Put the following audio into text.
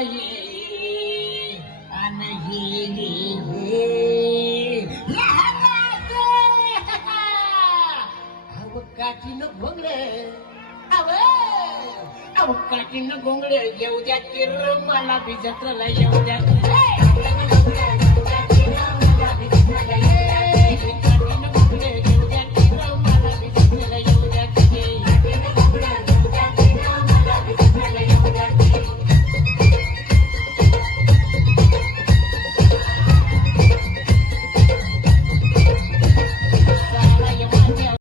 बाई काठीनं घोंगडे काठीनं घोंगडे येऊ द्या किर मला बी जत्राला येऊ द्या